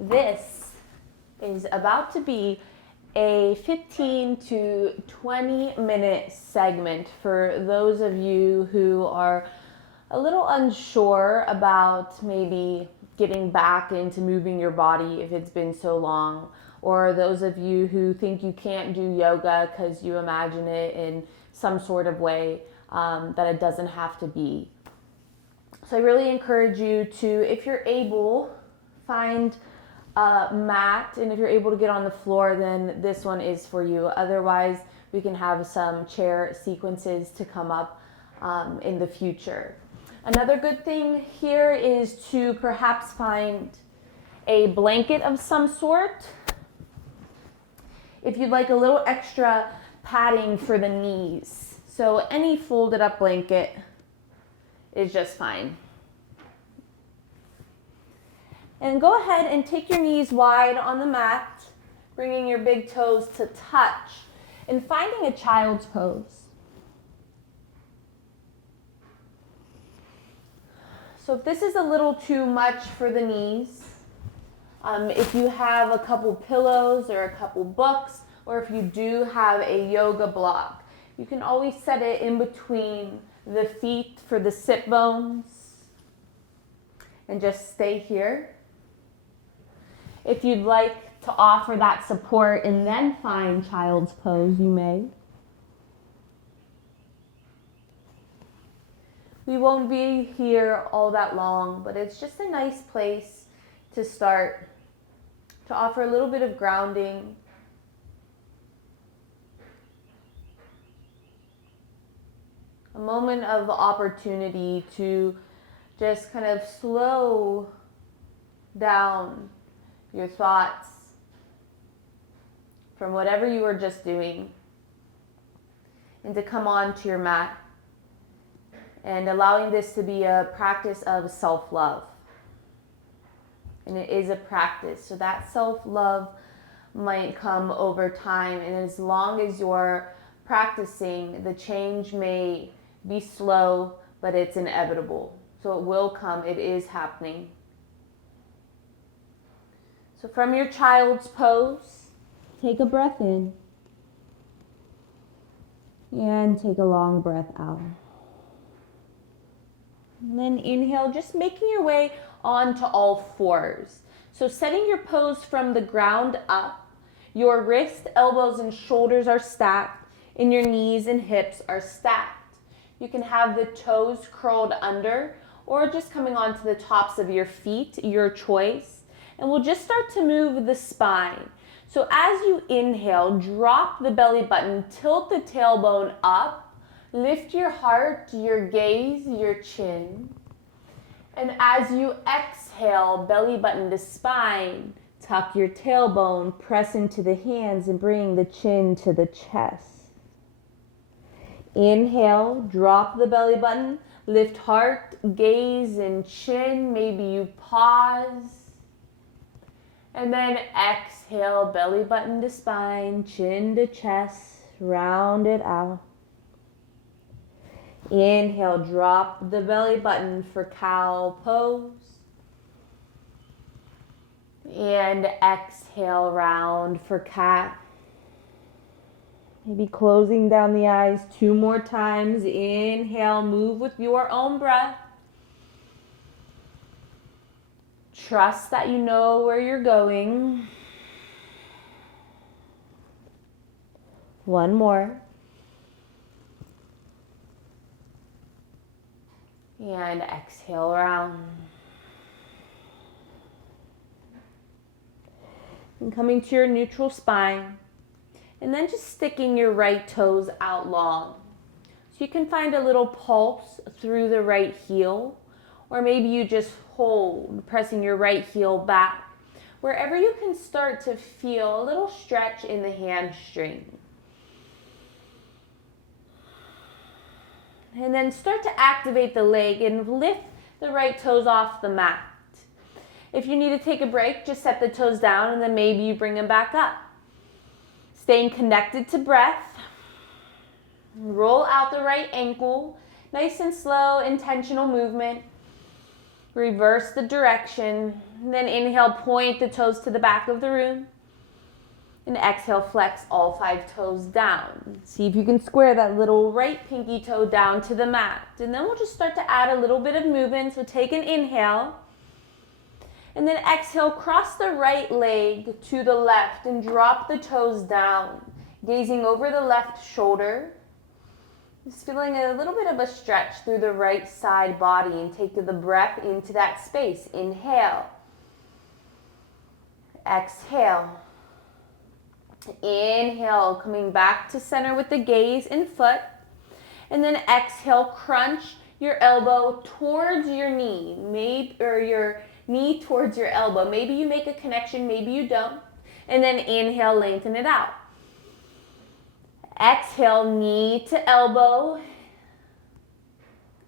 This is about to be a 15 to 20 minute segment for those of you who are a little unsure about maybe getting back into moving your body if it's been so long, or those of you who think you can't do yoga because you imagine it in some sort of way that it doesn't have to be. So I really encourage you to, if you're able, find a mat, and if you're able to get on the floor, then this one is for you. Otherwise, we can have some chair sequences to come up in the future. Another good thing here is to perhaps find a blanket of some sort. If you'd like a little extra padding for the knees. So any folded up blanket is just fine. And go ahead and take your knees wide on the mat, bringing your big toes to touch, and finding a child's pose. So if this is a little too much for the knees, if you have a couple pillows or a couple books, or if you do have a yoga block, you can always set it in between the feet for the sit bones and just stay here. If you'd like to offer that support and then find child's pose, you may. We won't be here all that long, but it's just a nice place to start, to offer a little bit of grounding. A moment of opportunity to just kind of slow down your thoughts from whatever you were just doing, and to come on to your mat and allowing this to be a practice of self-love. And it is a practice, so that self-love might come over time, and as long as you're practicing, the change may be slow, but it's inevitable. So it will come, it is happening. So from your child's pose, take a breath in and take a long breath out. And then inhale, just making your way onto all fours. So setting your pose from the ground up, your wrists, elbows, and shoulders are stacked, and your knees and hips are stacked. You can have the toes curled under or just coming onto the tops of your feet, your choice. And we'll just start to move the spine. So as you inhale, drop the belly button, tilt the tailbone up, lift your heart, your gaze, your chin. And as you exhale, belly button to spine, tuck your tailbone, press into the hands, and bring the chin to the chest. Inhale, drop the belly button, lift heart, gaze, and chin. Maybe you pause. And then exhale, belly button to spine, chin to chest, round it out. Inhale, drop the belly button for cow pose. And exhale, round for cat. Maybe closing down the eyes 2 more times. Inhale, move with your own breath. Trust that you know where you're going. 1 more. And exhale round. And coming to your neutral spine. And then just sticking your right toes out long. So you can find a little pulse through the right heel. Or maybe you just hold, pressing your right heel back. Wherever you can start to feel a little stretch in the hamstring. And then start to activate the leg and lift the right toes off the mat. If you need to take a break, just set the toes down and then maybe you bring them back up. Staying connected to breath. Roll out the right ankle. Nice and slow, intentional movement. Reverse the direction. Then inhale, point the toes to the back of the room. And exhale, flex all 5 toes down. See if you can square that little right pinky toe down to the mat. And then we'll just start to add a little bit of movement. So take an inhale. And then exhale, cross the right leg to the left and drop the toes down. Gazing over the left shoulder. Just feeling a little bit of a stretch through the right side body, and take the breath into that space. Inhale. Exhale. Inhale, coming back to center with the gaze and foot. And then exhale, crunch your elbow towards your knee, or your knee towards your elbow. Maybe you make a connection, maybe you don't. And then inhale, lengthen it out. Exhale, knee to elbow.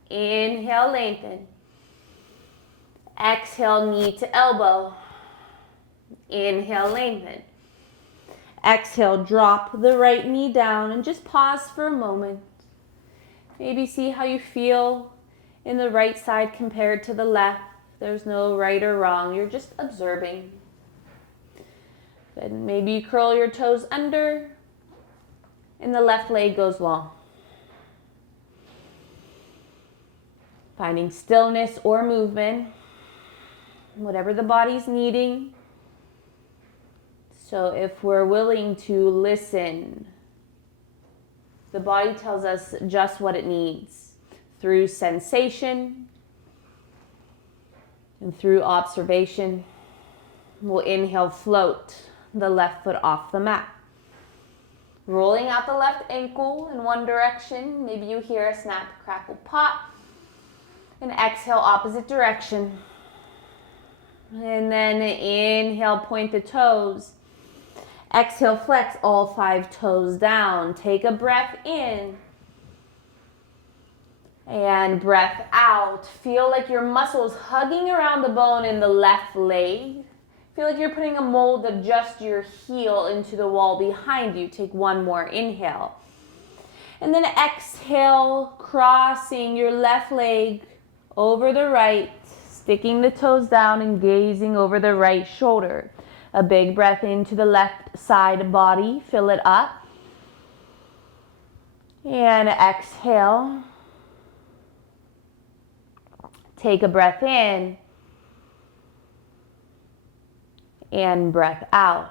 Inhale, lengthen. Exhale, knee to elbow. Inhale, lengthen. Exhale, drop the right knee down and just pause for a moment. Maybe see how you feel in the right side compared to the left. There's no right or wrong. You're just observing. Then maybe you curl your toes under and the left leg goes long. Finding stillness or movement, whatever the body's needing. So if we're willing to listen, the body tells us just what it needs through sensation and through observation. We'll inhale, float the left foot off the mat. Rolling out the left ankle in one direction. Maybe you hear a snap, crackle, pop. And exhale, opposite direction. And then inhale, point the toes. Exhale, flex all 5 toes down. Take a breath in. And breath out. Feel like your muscles hugging around the bone in the left leg. Feel like you're putting a mold of just your heel into the wall behind you. Take one more inhale. And then exhale, crossing your left leg over the right, sticking the toes down and gazing over the right shoulder. A big breath into the left side body. Fill it up. And exhale. Take a breath in. And breath out.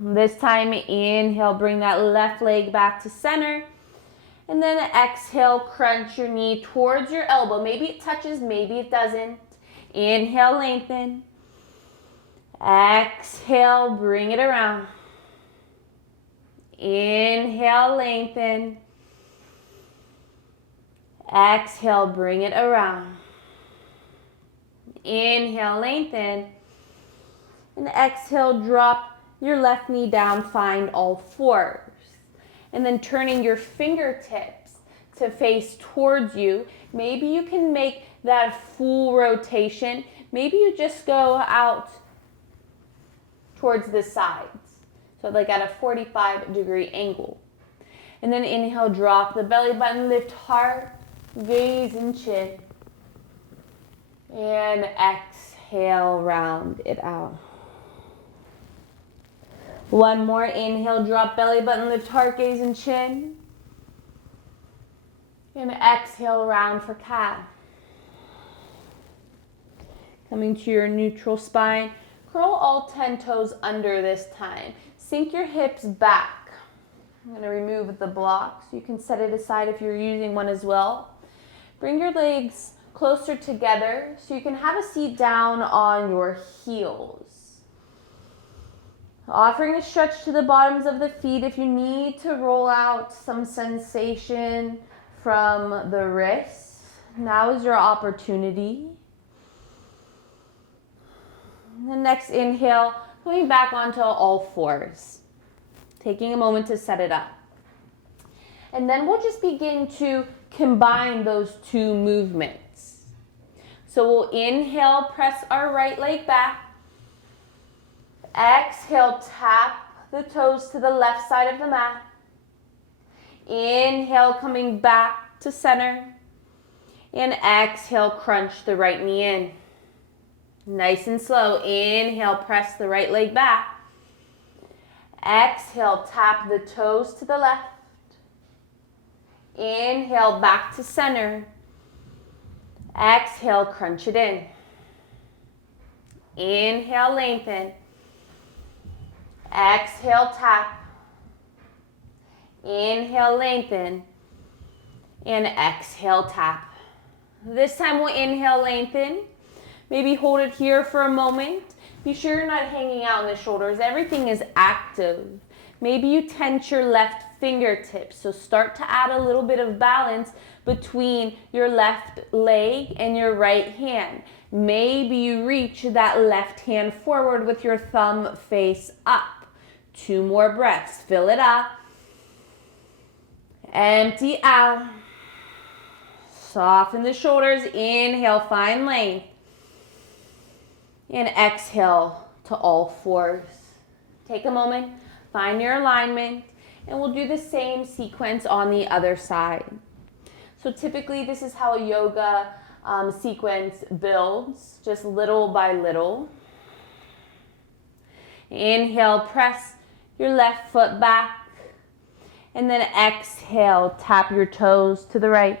This time, inhale, bring that left leg back to center. And then exhale, crunch your knee towards your elbow. Maybe it touches, maybe it doesn't. Inhale, lengthen. Exhale, bring it around. Inhale, lengthen. Exhale, bring it around. Inhale, lengthen. And exhale, drop your left knee down, find all fours. And then turning your fingertips to face towards you. Maybe you can make that full rotation. Maybe you just go out towards the sides. So like at a 45-degree angle. And then inhale, drop the belly button, lift heart, gaze and chin. And exhale, round it out. One more inhale, drop belly button, lift heart, gaze and chin. And exhale, round for calf. Coming to your neutral spine. Curl all 10 toes under this time. Sink your hips back. I'm going to remove the blocks. You can set it aside if you're using one as well. Bring your legs closer together so you can have a seat down on your heels. Offering a stretch to the bottoms of the feet if you need to roll out some sensation from the wrists. Now is your opportunity. The next inhale, coming back onto all fours. Taking a moment to set it up. And then we'll just begin to combine those two movements. So we'll inhale, press our right leg back. Exhale, tap the toes to the left side of the mat. Inhale, coming back to center. And exhale, crunch the right knee in. Nice and slow. Inhale, press the right leg back. Exhale, tap the toes to the left. Inhale, back to center. Exhale, crunch it in. Inhale, lengthen. Exhale, tap. Inhale, lengthen. And exhale, tap. This time we'll inhale, lengthen. Maybe hold it here for a moment. Be sure you're not hanging out in the shoulders. Everything is active. Maybe you tense your left fingertips. So start to add a little bit of balance between your left leg and your right hand. Maybe you reach that left hand forward with your thumb face up. 2 more breaths. Fill it up. Empty out. Soften the shoulders. Inhale, find length. And exhale to all fours. Take a moment, find your alignment, and we'll do the same sequence on the other side. So typically this is how a yoga sequence builds, just little by little. Inhale, press your left foot back, and then exhale, tap your toes to the right.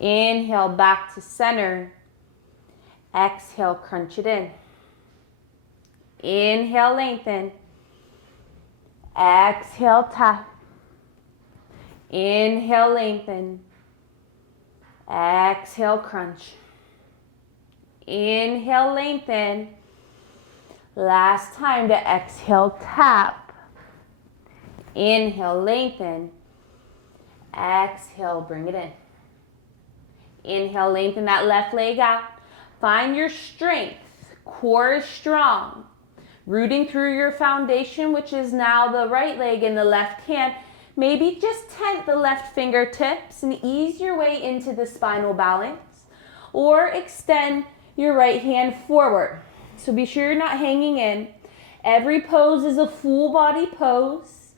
Inhale, back to center. Exhale, crunch it in. Inhale, lengthen. Exhale, tap. Inhale, lengthen. Exhale, crunch. Inhale, lengthen. Last time to exhale, tap. Inhale, lengthen. Exhale, bring it in. Inhale, lengthen that left leg out. Find your strength. Core is strong. Rooting through your foundation, which is now the right leg and the left hand. Maybe just tent the left fingertips and ease your way into the spinal balance. Or extend your right hand forward. So be sure you're not hanging in. Every pose is a full body pose.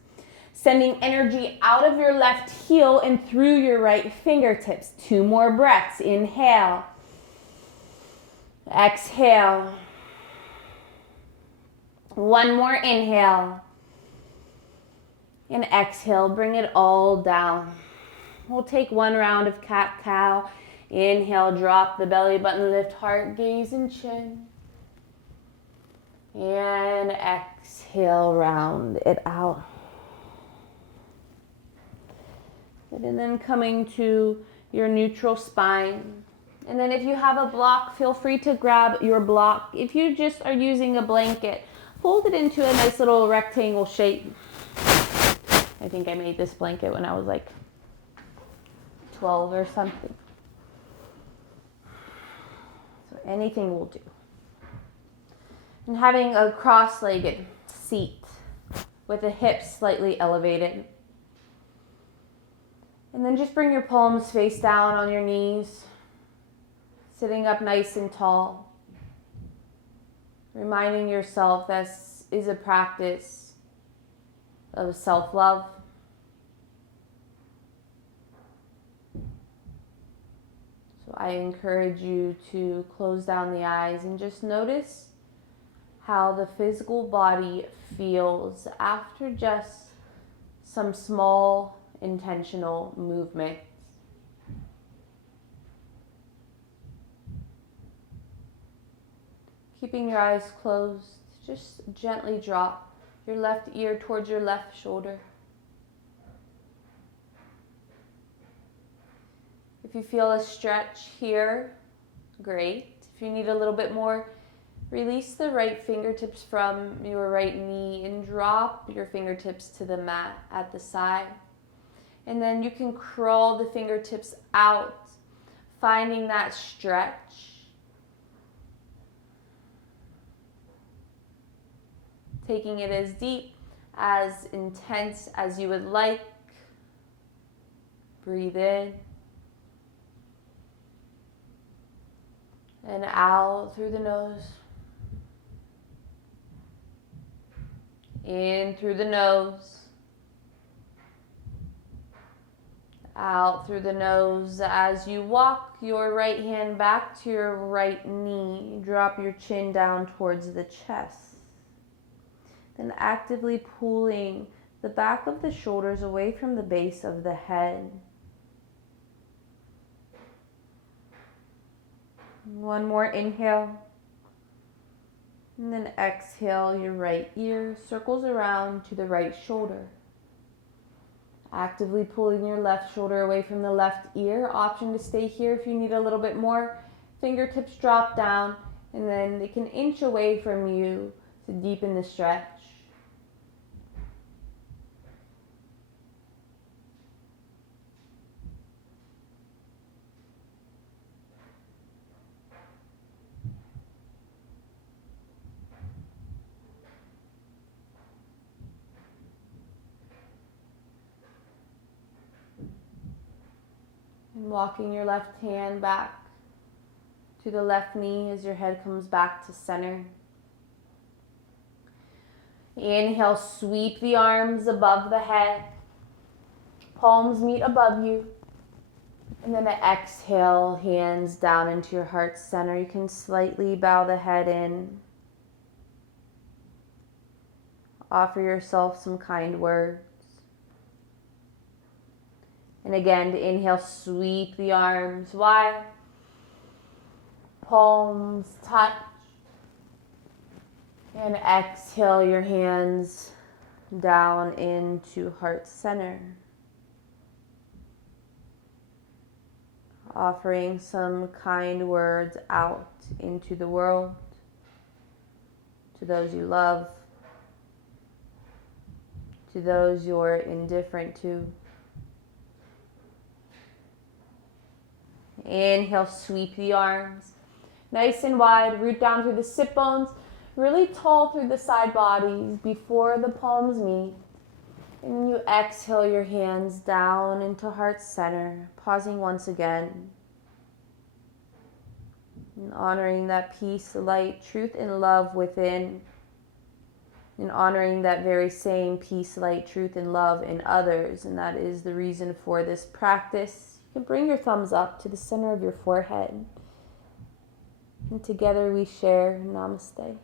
Sending energy out of your left heel and through your right fingertips. 2 more breaths. Inhale. Exhale. 1 more inhale. And exhale, bring it all down. We'll take 1 round of cat-cow. Inhale, drop the belly button, lift heart, gaze, and chin. And exhale, round it out. And then coming to your neutral spine. And then if you have a block, feel free to grab your block. If you just are using a blanket, fold it into a nice little rectangle shape. I think I made this blanket when I was like 12 or something. So anything will do. And having a cross-legged seat with the hips slightly elevated. And then just bring your palms face down on your knees. Sitting up nice and tall. Reminding yourself this is a practice of self-love. So I encourage you to close down the eyes and just notice how the physical body feels after just some small intentional movements. Keeping your eyes closed, just gently drop your left ear towards your left shoulder. If you feel a stretch here, great. If you need a little bit more, release the right fingertips from your right knee and drop your fingertips to the mat at the side. And then you can crawl the fingertips out, finding that stretch. Taking it as deep, as intense as you would like. Breathe in. And out through the nose. In through the nose. Out through the nose. As you walk your right hand back to your right knee, drop your chin down towards the chest. Then actively pulling the back of the shoulders away from the base of the head. One more inhale. And then exhale, your right ear circles around to the right shoulder. Actively pulling your left shoulder away from the left ear. Option to stay here if you need a little bit more. Fingertips drop down, and then they can inch away from you to deepen the stretch. And walking your left hand back to the left knee as your head comes back to center. Inhale, sweep the arms above the head. Palms meet above you. And then exhale, hands down into your heart center. You can slightly bow the head in. Offer yourself some kind words. And again, to inhale, sweep the arms wide. Palms touch. And exhale your hands down into heart center. Offering some kind words out into the world, to those you love, to those you're indifferent to. Inhale, sweep the arms. Nice and wide, root down through the sit bones, really tall through the side bodies before the palms meet. And then you exhale your hands down into heart center, pausing once again. And honoring that peace, light, truth, and love within. And honoring that very same peace, light, truth, and love in others. And that is the reason for this practice. You can bring your thumbs up to the center of your forehead. And together we share Namaste.